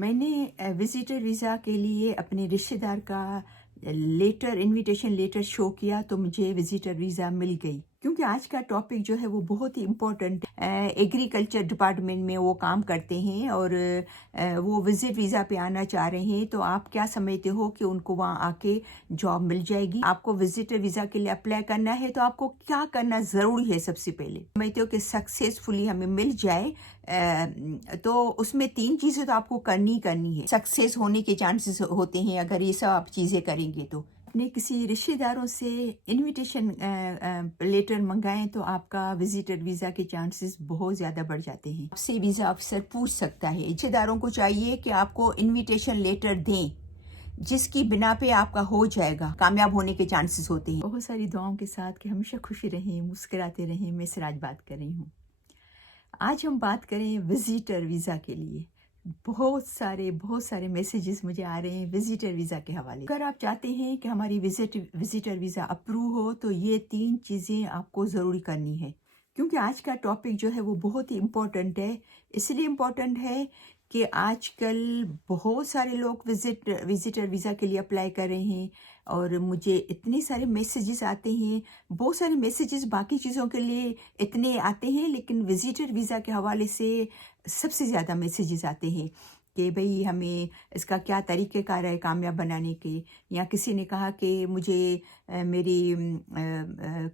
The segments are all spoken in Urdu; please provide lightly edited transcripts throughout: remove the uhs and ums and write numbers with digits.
میں نے وزٹر ویزا کے لیے اپنے رشتہ دار کا انویٹیشن لیٹر شو کیا تو مجھے وزٹر ویزا مل گئی، کیونکہ آج کا ٹاپک جو ہے وہ بہت ہی امپورٹنٹ ایگریکلچر ڈپارٹمنٹ میں وہ کام کرتے ہیں اور وہ وزٹ ویزا پہ آنا چاہ رہے ہیں۔ تو آپ کیا سمجھتے ہو کہ ان کو وہاں آ کے جاب مل جائے گی؟ آپ کو وزٹر ویزا کے لیے اپلائی کرنا ہے تو آپ کو کیا کرنا ضروری ہے؟ سب سے پہلے سمجھتے ہو کہ سکسیزفلی ہمیں مل جائے تو اس میں 3 چیزیں تو آپ کو کرنی ہے۔ سکسیس ہونے کے چانسز ہوتے ہیں اگر یہ سب آپ چیزیں کریں گے تو اپنے کسی رشتہ داروں سے انویٹیشن لیٹر منگائیں تو آپ کا وزٹر ویزا کے چانسز بہت زیادہ بڑھ جاتے ہیں۔ آپ سے ویزا آفیسر پوچھ سکتا ہے۔ رشتہ داروں کو چاہیے کہ آپ کو انویٹیشن لیٹر دیں جس کی بنا پہ آپ کا ہو جائے گا، کامیاب ہونے کے چانسز ہوتے ہیں۔ بہت ساری دعاؤں کے ساتھ کہ ہمیشہ خوشی رہیں، مسکراتے رہیں۔ میں سراج بات کر رہی ہوں۔ آج ہم بات کریں وزٹر ویزا کے لیے۔ بہت سارے میسیجز مجھے آ رہے ہیں وزٹر ویزا کے حوالے۔ اگر آپ چاہتے ہیں کہ ہماری وزٹر ویزا اپروو ہو تو یہ 3 چیزیں آپ کو ضروری کرنی ہے، کیونکہ آج کا ٹاپک جو ہے وہ بہت ہی امپورٹنٹ ہے۔ اس لیے امپورٹنٹ ہے کہ آج کل بہت سارے لوگ وزٹر ویزا کے لیے اپلائی کر رہے ہیں اور مجھے اتنے سارے میسیجز آتے ہیں۔ بہت سارے میسیجز باقی چیزوں کے لیے اتنے آتے ہیں، لیکن وزٹر ویزا کے حوالے سے سب سے زیادہ میسیجز آتے ہیں کہ بھئی ہمیں اس کا کیا طریقہ کار ہے کامیاب بنانے کے، یا کسی نے کہا کہ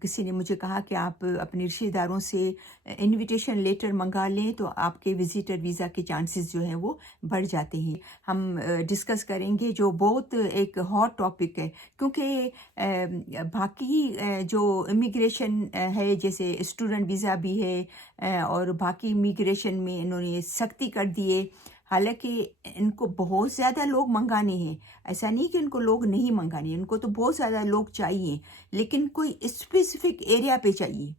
کسی نے مجھے کہا کہ آپ اپنے رشتہ داروں سے انویٹیشن لیٹر منگا لیں تو آپ کے وزٹر ویزا کے چانسز جو ہیں وہ بڑھ جاتے ہیں۔ ہم ڈسکس کریں گے جو بہت ایک ہاٹ ٹاپک ہے، کیونکہ باقی جو امیگریشن ہے جیسے اسٹوڈنٹ ویزا بھی ہے اور باقی امیگریشن میں انہوں نے سختی کر دیے، حالانکہ ان کو بہت زیادہ لوگ منگانے ہیں۔ ایسا نہیں کہ ان کو لوگ نہیں منگانے، ان کو تو بہت زیادہ لوگ چاہیے، لیکن کوئی اسپیسیفک ایریا پہ چاہیے،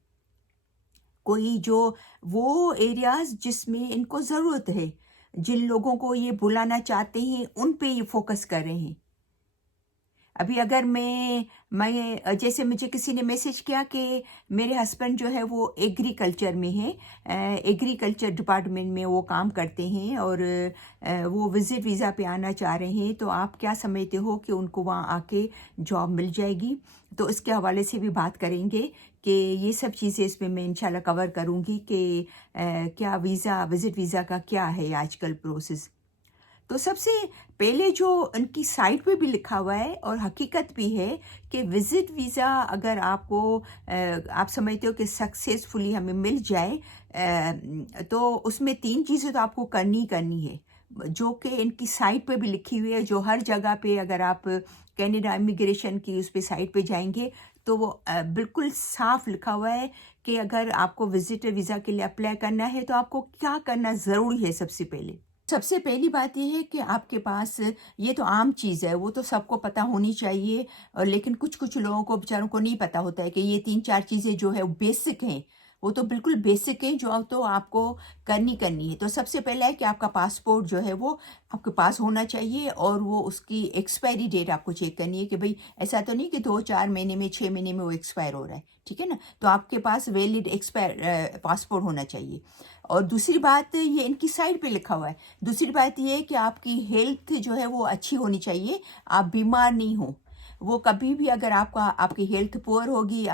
کوئی جو وہ ایریاز جس میں ان کو ضرورت ہے، جن لوگوں کو یہ بلانا چاہتے ہیں ان پہ یہ فوکس کر رہے ہیں۔ ابھی اگر میں جیسے مجھے کسی نے میسیج کیا کہ میرے ہسبینڈ جو ہے وہ ایگریکلچر میں ہے، ایگریکلچر ڈپارٹمنٹ میں وہ کام کرتے ہیں اور وہ وزٹ ویزا پہ آنا چاہ رہے ہیں، تو آپ کیا سمجھتے ہو کہ ان کو وہاں آ کے جاب مل جائے گی؟ تو اس کے حوالے سے بھی بات کریں گے کہ یہ سب چیزیں اس میں انشاءاللہ کور کروں گی کہ کیا وزٹ ویزا کا کیا ہے آج کل پروسیس۔ تو سب سے پہلے جو ان کی سائٹ پہ بھی لکھا ہوا ہے اور حقیقت بھی ہے کہ وزٹ ویزا اگر آپ سمجھتے ہو کہ سکسیزفلی ہمیں مل جائے تو اس میں 3 چیزیں تو آپ کو کرنی ہے، جو کہ ان کی سائٹ پہ بھی لکھی ہوئی ہے، جو ہر جگہ پہ اگر آپ کینیڈا امیگریشن کی اس پہ سائٹ پہ جائیں گے تو وہ بالکل صاف لکھا ہوا ہے کہ اگر آپ کو وزٹر ویزا کے لیے اپلائی کرنا ہے تو آپ کو کیا کرنا ضروری ہے۔ سب سے پہلی بات یہ ہے کہ آپ کے پاس، یہ تو عام چیز ہے، وہ تو سب کو پتہ ہونی چاہیے، لیکن کچھ لوگوں کو بیچاروں کو نہیں پتہ ہوتا ہے کہ یہ 3-4 چیزیں جو ہے بیسک ہیں، وہ تو بالکل بیسک ہیں جو تو آپ کو کرنی ہے۔ تو سب سے پہلا ہے کہ آپ کا پاسپورٹ جو ہے وہ آپ کے پاس ہونا چاہیے اور وہ اس کی ایکسپائری ڈیٹ آپ کو چیک کرنی ہے کہ بھئی ایسا تو نہیں کہ 2-4 مہینے میں 6 مہینے میں وہ ایکسپائر ہو رہا ہے، ٹھیک ہے نا؟ تو آپ کے پاس ویلڈ پاسپورٹ ہونا چاہیے۔ اور دوسری بات یہ ان کی سائٹ پہ لکھا ہوا ہے، دوسری بات یہ ہے کہ آپ کی ہیلتھ جو ہے وہ اچھی ہونی چاہیے، آپ بیمار نہیں ہوں۔ وہ کبھی بھی اگر آپ کی ہیلتھ پور ہوگی،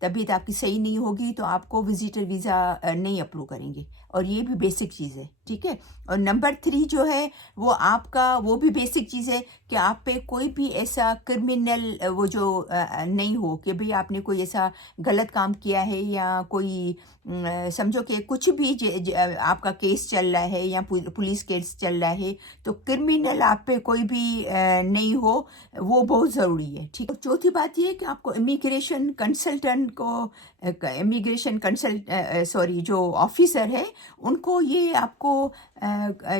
طبیعت آپ کی صحیح نہیں ہوگی تو آپ کو وزٹر ویزا نہیں اپروو کریں گے، اور یہ بھی بیسک چیز ہے، ٹھیک ہے۔ اور نمبر 3 جو ہے وہ آپ کا وہ بھی بیسک چیز ہے کہ آپ پہ کوئی بھی ایسا کرمنل وہ جو نہیں ہو کہ بھئی آپ نے کوئی ایسا غلط کام کیا ہے یا کوئی سمجھو کہ کچھ بھی آپ کا کیس چل رہا ہے یا پولیس کیس چل رہا ہے، تو کرمنل آپ پہ کوئی بھی نہیں ہو، وہ بہت ضروری ہے، ٹھیک ہے۔ چوتھی بات یہ ہے کہ آپ کو امیگریشن کنسلٹنٹ کو جو آفیسر ہے ان کو یہ آپ کو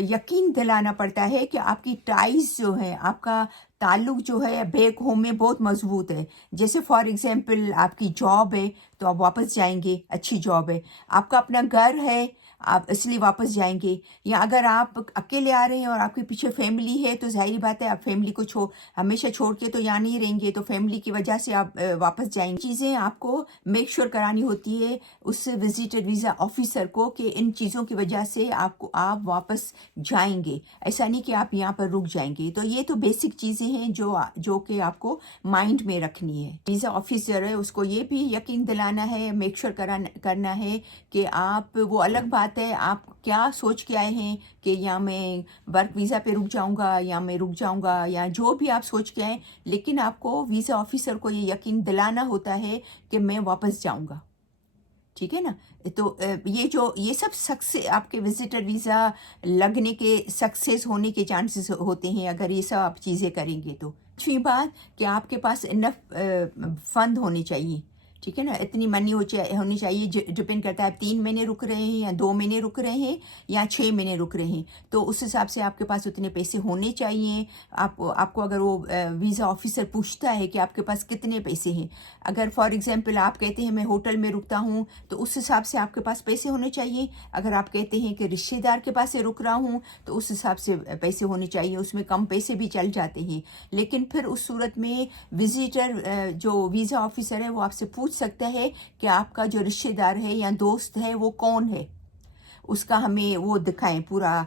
یقین دلانا پڑتا ہے کہ آپ کی ٹائز جو ہے، آپ کا تعلق جو ہے بیک ہوم میں بہت مضبوط ہے۔ جیسے فار ایگزامپل آپ کی جاب ہے تو آپ واپس جائیں گے، اچھی جاب ہے، آپ کا اپنا گھر ہے، آپ اس لیے واپس جائیں گے، یا اگر آپ اکیلے آ رہے ہیں اور آپ کے پیچھے فیملی ہے تو ظاہری بات ہے آپ فیملی کو ہمیشہ چھوڑ کے تو یہاں نہیں رہیں گے، تو فیملی کی وجہ سے آپ واپس جائیں گے۔ چیزیں آپ کو میک شور کرانی ہوتی ہے اس وزٹر ویزا آفیسر کو کہ ان چیزوں کی وجہ سے آپ واپس جائیں گے، ایسا نہیں کہ آپ یہاں پر رک جائیں گے۔ تو یہ تو بیسک چیزیں ہیں جو کہ آپ کو مائنڈ میں رکھنی ہے۔ ویزا آفیسر ہے اس کو یہ بھی یقین دلانا ہے، میک شور کرنا ہے کہ آپ، وہ الگ بات ہے آپ کیا سوچ کے آئے ہیں کہ یا میں ورک ویزا پہ رک جاؤں گا یا میں رک جاؤں گا، یا جو بھی آپ سوچ کے آئیں، لیکن آپ کو ویزا آفیسر کو یہ یقین دلانا ہوتا ہے کہ میں واپس جاؤں گا، ٹھیک ہے نا۔ تو یہ سب سکسیس، آپ کے وزٹر ویزا لگنے کے سکسیس ہونے کے چانسز ہوتے ہیں اگر یہ سب آپ چیزیں کریں گے تو۔ پانچویں بات کہ آپ کے پاس انف فنڈ ہونے چاہیے، ٹھیک ہے نا، اتنی منی ہونی چاہیے، ڈپینڈ کرتا ہے آپ 3 مہینے رک رہے ہیں یا 2 مہینے رک رہے ہیں یا 6 مہینے رک رہے ہیں، تو اس حساب سے آپ کے پاس اتنے پیسے ہونے چاہیے۔ آپ کو اگر وہ ویزا آفیسر پوچھتا ہے کہ آپ کے پاس کتنے پیسے ہیں، اگر فار ایگزامپل آپ کہتے ہیں میں ہوٹل میں رکتا ہوں تو اس حساب سے آپ کے پاس پیسے ہونے چاہیے، اگر آپ کہتے ہیں کہ رشتہ دار کے پاس سے رک رہا ہوں تو اس حساب سے پیسے ہونے چاہیے، اس میں کم پیسے بھی چل جاتے ہیں، لیکن پھر اس صورت میں وزٹر جو ویزا آفیسر ہے وہ آپ سے پوچھ سکتا ہے کہ آپ کا جو رشتہ دار ہے یا دوست ہے وہ کون ہے، اس کا ہمیں وہ دکھائیں پورا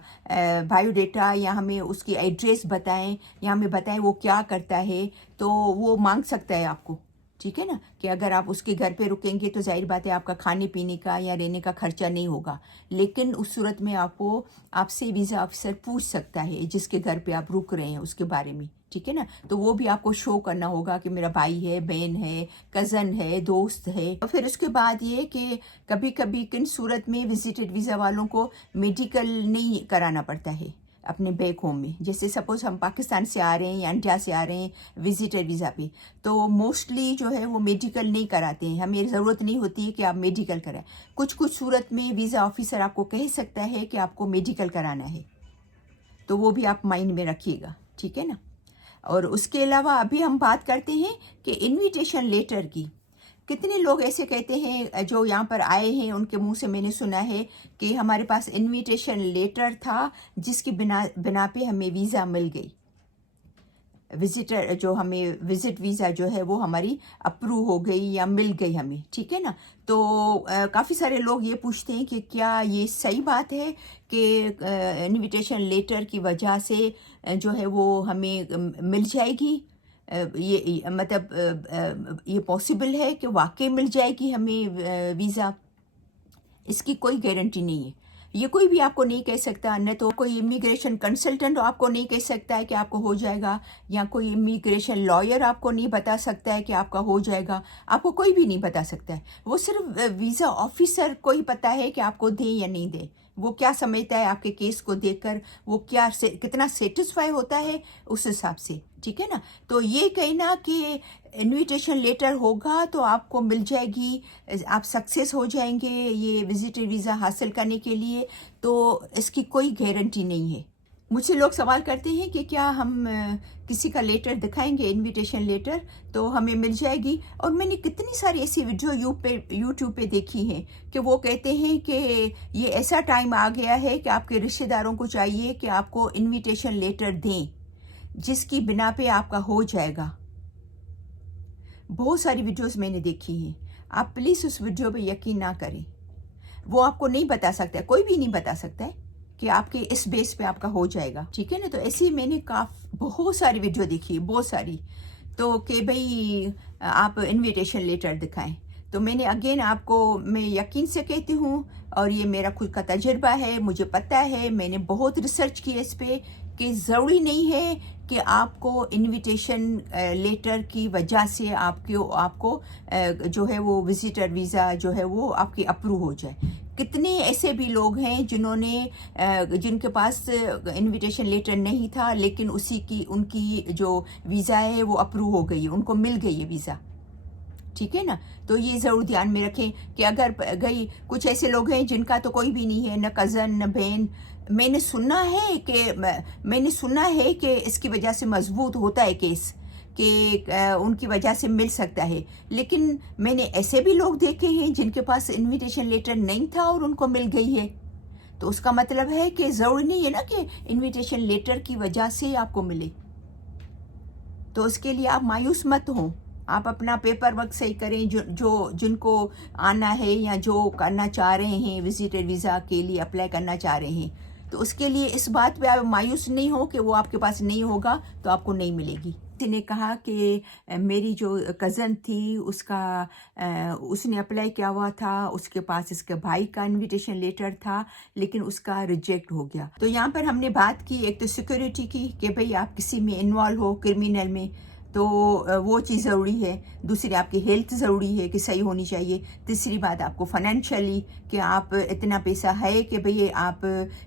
بایو ڈیٹا، یا ہمیں اس کی ایڈریس بتائیں، یا ہمیں بتائیں وہ کیا کرتا ہے، تو وہ مانگ سکتا ہے آپ کو، ٹھیک ہے نا، کہ اگر آپ اس کے گھر پہ رکیں گے تو ظاہر بات ہے آپ کا کھانے پینے کا یا رہنے کا خرچہ نہیں ہوگا، لیکن اس صورت میں آپ سے ویزا آفیسر پوچھ سکتا ہے جس کے گھر پہ آپ رک رہے ہیں اس کے بارے میں، ٹھیک ہے نا، تو وہ بھی آپ کو شو کرنا ہوگا کہ میرا بھائی ہے، بہن ہے، کزن ہے، دوست ہے۔ اور پھر اس کے بعد یہ کہ کبھی کبھی کن صورت میں وزٹڈ ویزا والوں کو میڈیکل نہیں کرانا پڑتا ہے اپنے بیک ہوم میں، جیسے سپوز ہم پاکستان سے آ رہے ہیں یا انڈیا سے آ رہے ہیں وزٹر ویزا پہ، تو موسٹلی جو ہے وہ میڈیکل نہیں کراتے ہیں، ہمیں ضرورت نہیں ہوتی ہے کہ آپ میڈیکل کرائیں، کچھ صورت میں ویزا آفیسر آپ کو کہہ سکتا ہے کہ آپ کو میڈیکل کرانا ہے، تو وہ بھی آپ مائنڈ میں رکھیے گا، ٹھیک ہے نا۔ اور اس کے علاوہ ابھی ہم بات کرتے ہیں کہ انویٹیشن لیٹر کی۔ کتنے لوگ ایسے کہتے ہیں جو یہاں پر آئے ہیں ان کے منہ سے میں نے سنا ہے کہ ہمارے پاس انویٹیشن لیٹر تھا جس کی بنا پہ ہمیں ویزا مل گئی، وزٹر جو ہمیں وزٹ ویزا جو ہے وہ ہماری اپروو ہو گئی یا مل گئی ہمیں، ٹھیک ہے نا۔ تو کافی سارے لوگ یہ پوچھتے ہیں کہ کیا یہ صحیح بات ہے کہ انویٹیشن لیٹر کی وجہ سے جو ہے وہ ہمیں مل جائے گی، یہ مطلب یہ پاسبل ہے کہ واقعی مل جائے گی ہمیں ویزا؟ اس کی کوئی گارنٹی نہیں ہے، یہ کوئی بھی آپ کو نہیں کہہ سکتا، نہ تو کوئی امیگریشن کنسلٹنٹ آپ کو نہیں کہہ سکتا ہے کہ آپ کو ہو جائے گا، یا کوئی امیگریشن لائر آپ کو نہیں بتا سکتا ہے کہ آپ کا ہو جائے گا، آپ کو کوئی بھی نہیں بتا سکتا ہے، وہ صرف ویزا آفیسر کو ہی پتہ ہے کہ آپ کو دیں یا نہیں دیں، وہ کیا سمجھتا ہے آپ کے کیس کو دیکھ کر، وہ کتنا سیٹسفائی ہوتا ہے اس حساب سے، ٹھیک ہے نا۔ تو یہ کہنا کہ انویٹیشن لیٹر ہوگا تو آپ کو مل جائے گی، آپ سکسیس ہو جائیں گے یہ وزٹر ویزا حاصل کرنے کے لیے، تو اس کی کوئی گارنٹی نہیں ہے۔ مجھ سے لوگ سوال کرتے ہیں کہ کیا ہم کسی کا لیٹر دکھائیں گے انویٹیشن لیٹر تو ہمیں مل جائے گی، اور میں نے کتنی ساری ایسی ویڈیو یوٹیوب پہ دیکھی ہیں کہ وہ کہتے ہیں کہ یہ ایسا ٹائم آ گیا ہے کہ آپ کے رشتہ داروں کو چاہیے کہ آپ کو انویٹیشن لیٹر دیں جس کی بنا پہ آپ کا ہو جائے گا۔ بہت ساری ویڈیوز میں نے دیکھی ہیں، آپ پلیز اس ویڈیو پہ یقین نہ کریں، وہ آپ کو نہیں بتا سکتا ہے، کوئی بھی نہیں بتا سکتا ہے کہ آپ کے اس بیس پہ آپ کا ہو جائے گا، ٹھیک ہے نا۔ تو ایسے ہی میں نے بہت ساری ویڈیو دیکھی ہے، بہت ساری، تو کہ بھئی آپ انویٹیشن لیٹر دکھائیں، تو میں نے اگین آپ کو میں یقین سے کہتی ہوں، اور یہ میرا خود کا تجربہ ہے، مجھے پتہ ہے، میں نے بہت ریسرچ کی اس پہ، کہ ضروری نہیں ہے کہ آپ کو انویٹیشن لیٹر کی وجہ سے آپ کو جو ہے وہ وزٹر ویزا جو ہے وہ آپ کی اپروو ہو جائے۔ کتنے ایسے بھی لوگ ہیں جن کے پاس انویٹیشن لیٹر نہیں تھا لیکن ان کی جو ویزا ہے وہ اپروو ہو گئی، ان کو مل گئی ہے ویزا، ٹھیک ہے نا۔ تو یہ ضرور دھیان میں رکھیں کہ اگر کچھ ایسے لوگ ہیں جن کا تو کوئی بھی نہیں ہے، نہ کزن نہ بہن، میں نے سنا ہے کہ اس کی وجہ سے مضبوط ہوتا ہے کیس، کہ ان کی وجہ سے مل سکتا ہے، لیکن میں نے ایسے بھی لوگ دیکھے ہیں جن کے پاس انویٹیشن لیٹر نہیں تھا اور ان کو مل گئی ہے، تو اس کا مطلب ہے کہ ضروری نہیں ہے نا کہ انویٹیشن لیٹر کی وجہ سے آپ کو ملے. تو اس کے لیے آپ مایوس مت ہوں. آپ اپنا پیپر ورک صحیح کریں. جن کو آنا ہے یا جو کرنا چاہ رہے ہیں وزٹر ویزا کے لیے اپلائی کرنا چاہ رہے ہیں، تو اس کے لیے اس بات پہ آپ مایوس نہیں ہو کہ وہ آپ کے پاس نہیں ہوگا تو آپ کو نہیں ملے گی. کسی نے کہا کہ میری جو کزن تھی اس نے اپلائی کیا ہوا تھا، اس کے پاس اس کے بھائی کا انویٹیشن لیٹر تھا لیکن اس کا ریجیکٹ ہو گیا. تو یہاں پر ہم نے بات کی ایک تو سیکیورٹی کی کہ بھئی آپ کسی میں انوالو ہو کرمینل میں تو وہ چیز ضروری ہے. دوسری آپ کی ہیلتھ ضروری ہے کہ صحیح ہونی چاہیے. تیسری بات آپ کو فائنینشلی کہ آپ اتنا پیسہ ہے کہ بھئی آپ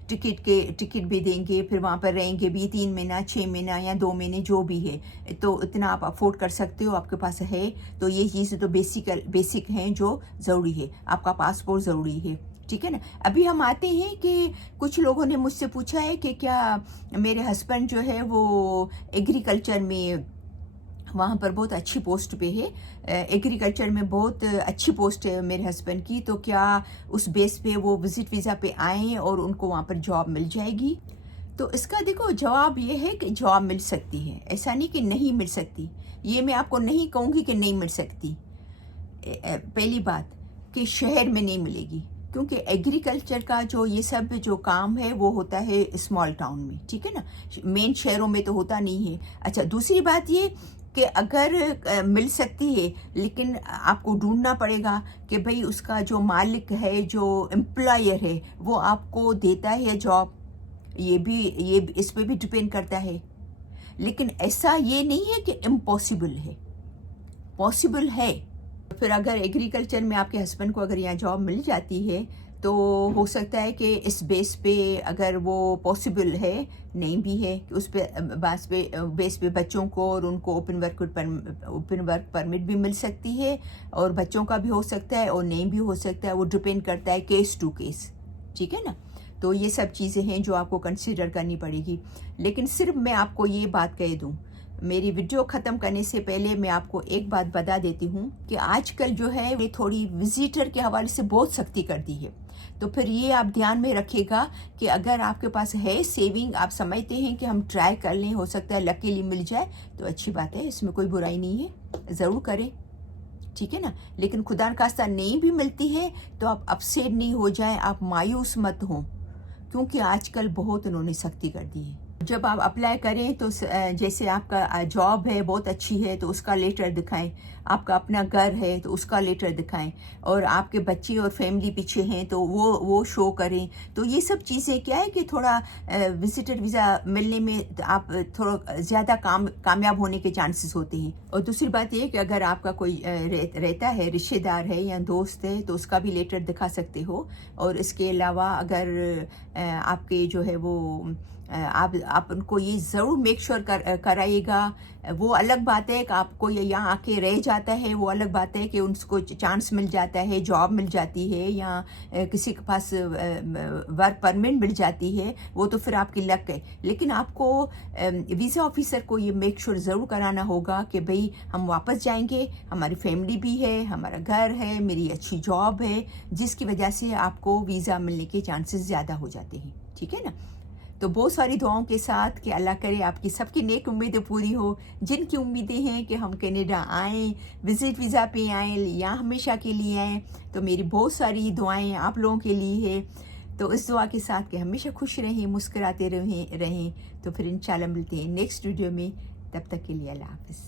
ٹکٹ بھی دیں گے، پھر وہاں پر رہیں گے بھی 3 مہینہ 6 مہینہ یا 2 مہینے جو بھی ہے، تو اتنا آپ افورڈ کر سکتے ہو، آپ کے پاس ہے. تو یہ چیزیں تو بیسک ہیں جو ضروری ہے. آپ کا پاسپورٹ ضروری ہے، ٹھیک ہے نا. ابھی ہم آتے ہیں کہ کچھ لوگوں نے مجھ سے پوچھا ہے کہ کیا میرے ہسبینڈ جو ہے وہ ایگریکلچر میں وہاں پر بہت اچھی پوسٹ پہ ہے، ایگریکلچر میں بہت اچھی پوسٹ ہے میرے ہسبینڈ کی، تو کیا اس بیس پہ وہ وزٹ ویزا پہ آئیں اور ان کو وہاں پر جاب مل جائے گی؟ تو اس کا دیکھو جواب یہ ہے کہ جاب مل سکتی ہے، ایسا نہیں کہ نہیں مل سکتی. یہ میں آپ کو نہیں کہوں گی کہ نہیں مل سکتی. پہلی بات کہ شہر میں نہیں ملے گی، کیونکہ ایگریکلچر کا جو یہ سب جو کام ہے وہ ہوتا ہے اسمال ٹاؤن میں، ٹھیک ہے نا، مین شہروں میں تو ہوتا نہیں ہے. اچھا، دوسری بات یہ کہ اگر مل سکتی ہے لیکن آپ کو ڈھونڈنا پڑے گا کہ بھئی اس کا جو مالک ہے، جو امپلائر ہے، وہ آپ کو دیتا ہے جاب. یہ اس پہ بھی ڈپینڈ کرتا ہے. لیکن ایسا یہ نہیں ہے کہ امپاسبل ہے، پاسبل ہے. پھر اگر ایگریکلچر میں آپ کے ہسبینڈ کو اگر یہاں جاب مل جاتی ہے تو ہو سکتا ہے کہ اس بیس پہ اگر وہ پاسبل ہے، نہیں بھی ہے کہ اس پہ بیس پہ بچوں کو اور ان کو اوپن ورک پرمٹ بھی مل سکتی ہے، اور بچوں کا بھی ہو سکتا ہے اور نہیں بھی ہو سکتا ہے. وہ ڈپینڈ کرتا ہے کیس ٹو کیس، ٹھیک ہے نا. تو یہ سب چیزیں ہیں جو آپ کو کنسیڈر کرنی پڑے گی. لیکن صرف میں آپ کو یہ بات کہہ دوں، میری ویڈیو ختم کرنے سے پہلے میں آپ کو ایک بات بتا دیتی ہوں کہ آج کل جو ہے یہ تھوڑی وزیٹر کے حوالے سے بہت سختی کر دی ہے. تو پھر یہ آپ دھیان میں رکھیے گا کہ اگر آپ کے پاس ہے سیونگ، آپ سمجھتے ہیں کہ ہم ٹرائی کر لیں، ہو سکتا ہے لکیلی مل جائے تو اچھی بات ہے، اس میں کوئی برائی نہیں ہے، ضرور کریں، ٹھیک ہے نا. لیکن خدا نخواستہ نہیں بھی ملتی ہے تو آپ اپسیٹ نہیں ہو جائیں، آپ مایوس مت ہوں، کیونکہ آج کل بہت انہوں نے سختی کر دی ہے. جب آپ اپلائی کریں تو جیسے آپ کا جاب ہے بہت اچھی ہے تو اس کا لیٹر دکھائیں، آپ کا اپنا گھر ہے تو اس کا لیٹر دکھائیں، اور آپ کے بچے اور فیملی پیچھے ہیں تو وہ شو کریں. تو یہ سب چیزیں کیا ہے کہ تھوڑا وزٹر ویزا ملنے میں آپ تھوڑا زیادہ کامیاب ہونے کے چانسز ہوتے ہیں. اور دوسری بات یہ کہ اگر آپ کا کوئی رہتا ہے، رشتہ دار ہے یا دوست ہے، تو اس کا بھی لیٹر دکھا سکتے ہو. اور اس کے علاوہ اگر آپ کے جو ہے وہ آپ ان کو یہ ضرور میک شور کرائیے گا. وہ الگ بات ہے کہ آپ کو یہاں آ کے رہ جاتا ہے، وہ الگ بات ہے کہ ان کو چانس مل جاتا ہے، جاب مل جاتی ہے یا کسی کے پاس ورک پرمٹ مل جاتی ہے، وہ تو پھر آپ کی لک ہے. لیکن آپ کو ویزا آفیسر کو یہ میک شور ضرور کرانا ہوگا کہ بھئی ہم واپس جائیں گے، ہماری فیملی بھی ہے، ہمارا گھر ہے، میری اچھی جاب ہے، جس کی وجہ سے آپ کو ویزا ملنے کے چانسز زیادہ ہو جاتے ہیں، ٹھیک ہے نا. تو بہت ساری دعاؤں کے ساتھ کہ اللہ کرے آپ کی سب کی نیک امیدیں پوری ہو. جن کی امیدیں ہیں کہ ہم کینیڈا آئیں، وزٹ ویزا پہ آئیں یا ہمیشہ کے لیے آئیں، تو میری بہت ساری دعائیں آپ لوگوں کے لیے ہیں. تو اس دعا کے ساتھ کہ ہمیشہ خوش رہیں، مسکراتے رہیں. تو پھر انشاءاللہ ملتے ہیں نیکسٹ ویڈیو میں. تب تک کے لیے اللہ حافظ.